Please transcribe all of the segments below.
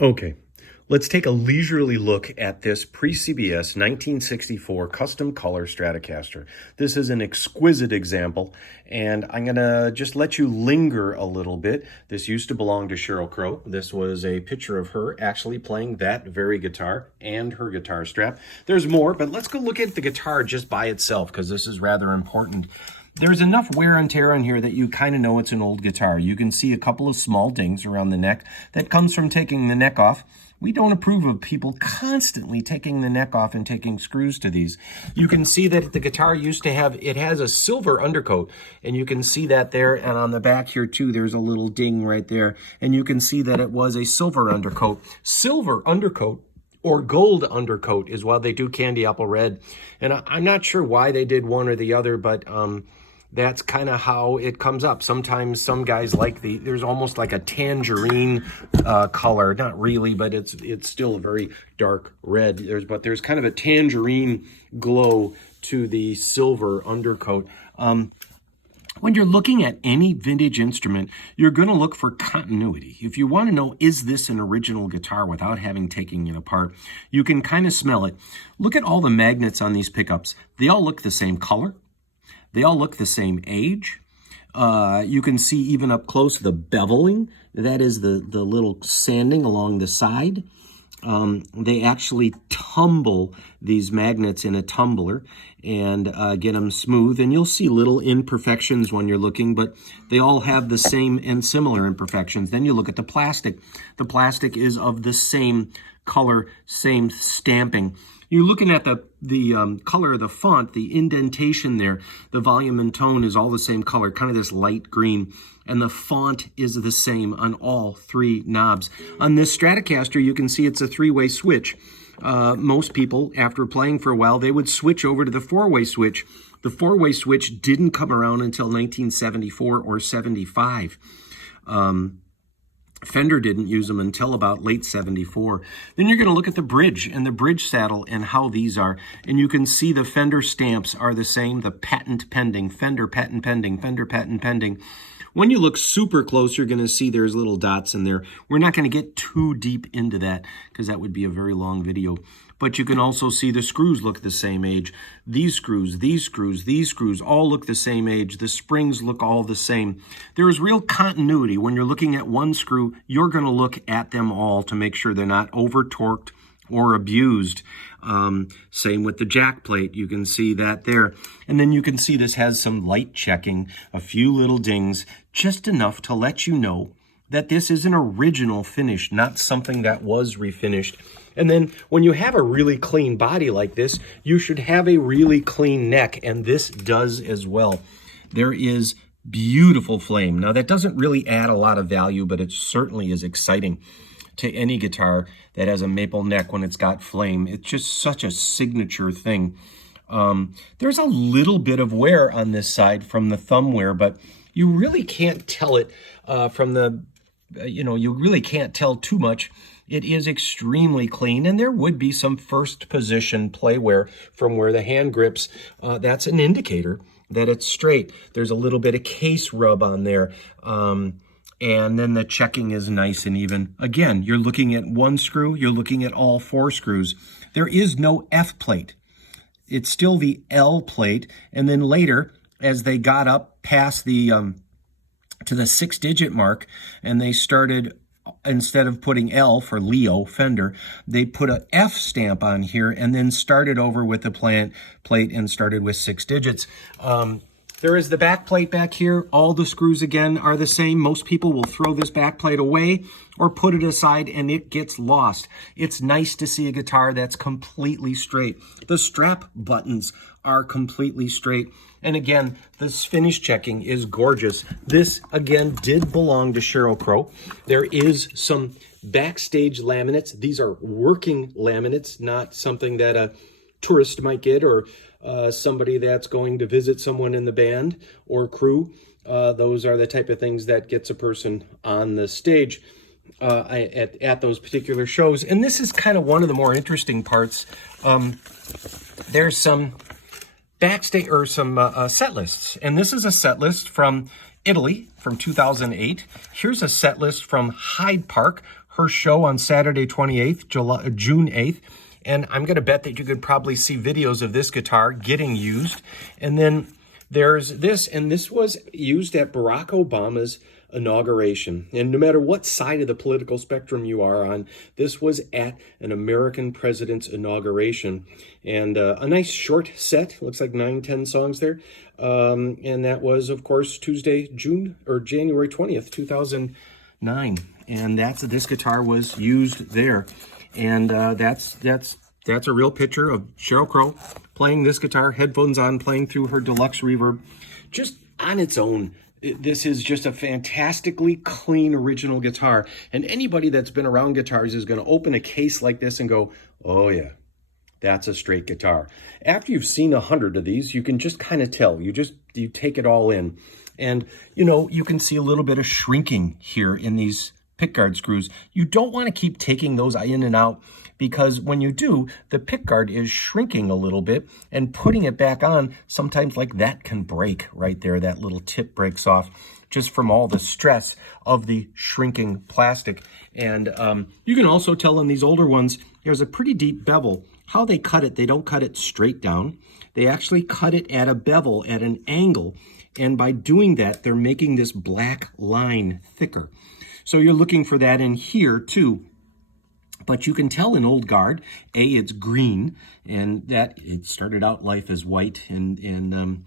Okay, let's take a leisurely look at this pre-CBS 1964 custom color Stratocaster. This is an exquisite example, and I'm gonna just let you linger a little bit. This used to belong to Sheryl Crow. This was a picture of her actually playing that very guitar and her guitar strap. There's more, but let's go look at the guitar just by itself, because this is rather important. There's enough wear and tear on here that you kind of know it's an old guitar. You can see a couple of small dings around the neck. That comes from taking the neck off. We don't approve of people constantly taking the neck off and taking screws to these. You can see that the guitar used to have, it has a silver undercoat, and you can see that there, and on the back here too, there's a little ding right there, and you can see that it was a silver undercoat. Silver undercoat or gold undercoat is why they do candy apple red. And I'm not sure why they did one or the other, but that's kind of how it comes up. Sometimes some guys like there's almost like a tangerine color. Not really, but it's still a very dark red. There's kind of a tangerine glow to the silver undercoat. When you're looking at any vintage instrument, you're going to look for continuity. If you want to know, is this an original guitar without having taken it apart, you can kind of smell it. Look at all the magnets on these pickups. They all look the same color. They all look the same age. You can see even up close the beveling. That is the little sanding along the side. They actually tumble these magnets in a tumbler and get them smooth. And you'll see little imperfections when you're looking, but they all have the same and similar imperfections. Then you look at the plastic. The plastic is of the same color, same stamping. You're looking at the color of the font, the indentation there, the volume and tone is all the same color, kind of this light green, and the font is the same on all three knobs. On this Stratocaster, you can see it's a three-way switch. Most people, after playing for a while, they would switch over to the four-way switch. The four-way switch didn't come around until 1974 or 75. Fender didn't use them until about late 74. Then you're going to look at the bridge and the bridge saddle and how these are. And you can see the Fender stamps are the same, the patent pending, Fender patent pending, Fender patent pending. When you look super close, you're going to see there's little dots in there. We're not going to get too deep into that because that would be a very long video. But you can also see the screws look the same age. These screws, these screws, these screws all look the same age. The springs look all the same. There is real continuity. When you're looking at one screw, you're going to look at them all to make sure they're not over-torqued or abused. Same with the jack plate. You can see that there. And then you can see this has some light checking, a few little dings, just enough to let you know that this is an original finish, not something that was refinished. And then when you have a really clean body like this, you should have a really clean neck, and this does as well. There is beautiful flame. Now that doesn't really add a lot of value, but it certainly is exciting to any guitar that has a maple neck when it's got flame. It's just such a signature thing. There's a little bit of wear on this side from the thumb wear, but you really can't tell it from the, you really can't tell too much. It is extremely clean, and there would be some first position play wear from where the hand grips. That's an indicator that it's straight. There's a little bit of case rub on there. And then the checking is nice and even. Again, you're looking at one screw, you're looking at all four screws. There is no F plate. It's still the L plate. And then later, as they got up past the to the 6-digit mark, and they started, instead of putting L for Leo, Fender, they put a F stamp on here and then started over with the plate and started with 6 digits. There is the back plate back here. All the screws, again, are the same. Most people will throw this back plate away or put it aside, and it gets lost. It's nice to see a guitar that's completely straight. The strap buttons are completely straight. And again, this finish checking is gorgeous. This, again, did belong to Sheryl Crow. There is some backstage laminates. These are working laminates, not something that a tourist might get or somebody that's going to visit someone in the band or crew. Those are the type of things that gets a person on the stage at those particular shows. And this is kind of one of the more interesting parts. There's some backstage or some set lists, and this is a set list from Italy from 2008. Here's a set list from Hyde Park, her show on Saturday 28th, June 8th. And I'm going to bet that you could probably see videos of this guitar getting used. And then there's this, and this was used at Barack Obama's inauguration. And no matter what side of the political spectrum you are on, this was at an American president's inauguration. And a nice short set, looks like 9-10 songs there. And that was, of course, January 20th, 2009. And this guitar was used there. And that's a real picture of Sheryl Crow playing this guitar, headphones on, playing through her deluxe reverb. Just on its own, this is just a fantastically clean original guitar. And anybody that's been around guitars is going to open a case like this and go, oh yeah, that's a straight guitar. After you've seen 100 of these, you can just kind of tell. You take it all in. And, you can see a little bit of shrinking here in these pickguard screws. You don't want to keep taking those in and out, because when you do, the pickguard is shrinking a little bit, and putting it back on, sometimes like that can break right there. That little tip breaks off just from all the stress of the shrinking plastic. And you can also tell on these older ones, there's a pretty deep bevel. How they cut it, they don't cut it straight down. They actually cut it at a bevel, at an angle. And by doing that, they're making this black line thicker. So you're looking for that in here too. But you can tell in old guard, it's green, and that it started out life as white, and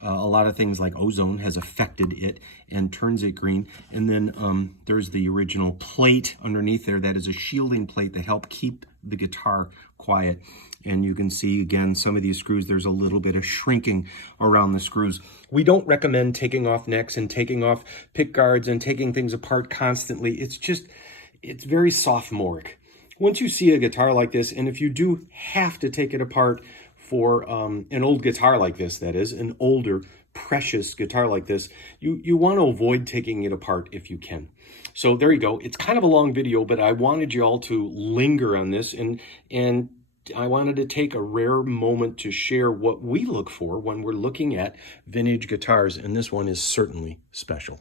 a lot of things like ozone has affected it and turns it green. And then there's the original plate underneath there. That is a shielding plate that help keep the guitar quiet. And you can see, again, some of these screws, there's a little bit of shrinking around the screws. We don't recommend taking off necks and taking off pick guards and taking things apart constantly. It's very sophomoric. Once you see a guitar like this, and if you do have to take it apart for an old guitar like this, that is, an older, precious guitar like this, you want to avoid taking it apart if you can. So there you go. It's kind of a long video, but I wanted you all to linger on this, and I wanted to take a rare moment to share what we look for when we're looking at vintage guitars, and this one is certainly special.